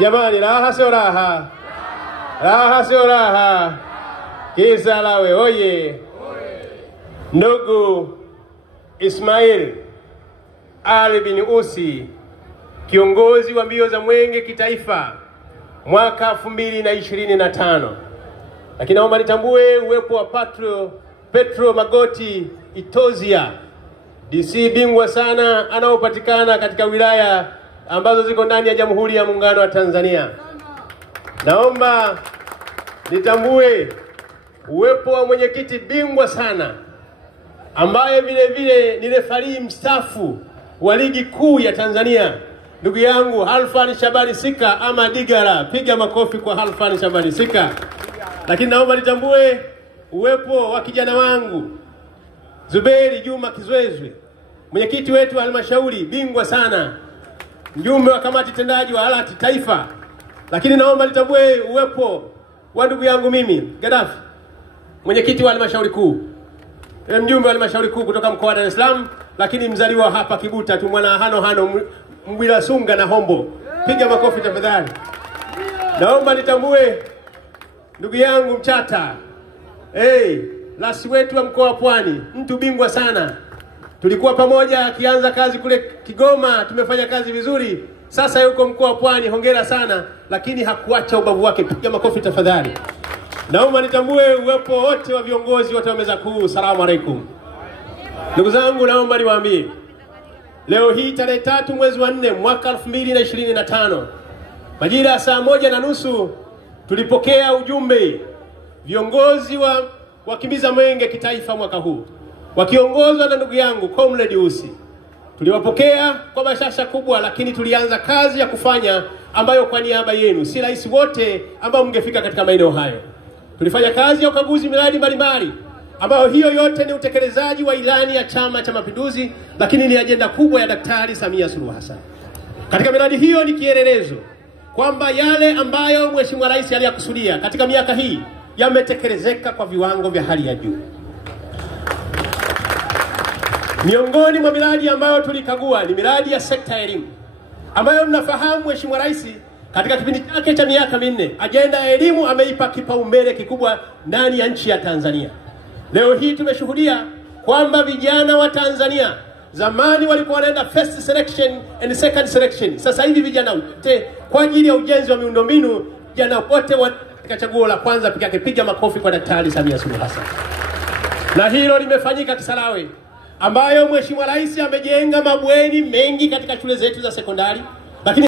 Jamani, raha sio raha. Raha sio raha. Kisarawe oye. Ndugu Ismail Ali bin Usi, kiongozi wa mbio za mwenge kitaifa mwaka 2025. Lakini naomba nitambue uwepo wa Petro Magoti Itozia, DC bingwa sana anaopatikana katika wilaya ambazo ziko ndani ya Jamhuri ya Muungano wa Tanzania. Naomba nitambue uwepo wa mwenyekiti bingwa sana ambaye vile vile ni refari mstaafu wa ligi kuu ya Tanzania, ndugu yangu Halfan Shabani Sika ama Digara. Piga makofi kwa Halfan Shabani Sika. Lakini naomba nitambue uwepo wa kijana wangu Zuberi Juma Kizwezwe, mwenyekiti wetu wa halmashauri bingwa sana, mjumbe wa kamati tendaji wa Alati Taifa. Lakini naomba nitambue uwepo wa ndugu yangu mimi Gaddafi, mwenyekiti wa halmashauri kuu, mjumbe wa halmashauri kuu kutoka mkoa wa Dar es Salaam, lakini mzaliwa hapa Kibuta tu, mwana hano Mbwila Sunga na Hombo. Piga makofi tafadhali. Naomba nitambue ndugu yangu Mchata, rasi wetu wa mkoa wa Pwani, mtu bingwa sana. Tulikuwa pamoja akianza kazi kule Kigoma, tumefanya kazi vizuri. Sasa yuko mkoa wa Pwani, hongera sana, lakini hakuacha ubavu wake. Piga makofi tafadhali. Naomba nitambue uwepo wote wa viongozi wote wa meza kuu. Salamu alaikum. Ndugu zangu, naomba niwaambie leo hii tarehe 3 mwezi wa 4 mwaka 2025 majira ya saa 1:30 tulipokea ujumbe viongozi wa wakimbiza mwenge kitaifa mwaka huu wakiongozwa na ndugu yangu Comrade Usi. Tuliwapokea kwa bashasha kubwa, lakini tulianza kazi ya kufanya ambayo kwa niaba yenu, si rais wote ambao mngefika katika maeneo hayo. Tulifanya kazi ya ukaguzi miradi mbalimbali ambayo hiyo yote ni utekelezaji wa ilani ya Chama cha Mapinduzi, lakini ni ajenda kubwa ya Daktari Samia Suluhu Hassan. Katika miradi hiyo ni kielelezo kwamba yale ambayo Mheshimiwa Rais aliyakusudia katika miaka hii yametekelezeka kwa viwango vya hali ya juu. Miongoni mwa miradi ambayo tulikagua ni miradi ya sekta ya elimu, ambayo mnafahamu Mheshimiwa Rais katika kipindi chake cha miaka 4 ajenda ya elimu ameipa kipaumbele kikubwa ndani ya nchi ya Tanzania. Leo hii tumeshuhudia kwamba vijana wa Tanzania zamani walikuwa wanaenda first selection and second selection. Sasa hivi vijana wote kwa ajili ya ujenzi wa miundombinu, vijana wote katika chaguo la kwanza pekee yake. Piga makofi kwa Daktari Samia Suluhu Hassan. Na hilo limefanyika Kisarawe, ambayo Mheshimiwa Rais amejenga mabweni mengi katika shule zetu za sekondari, lakini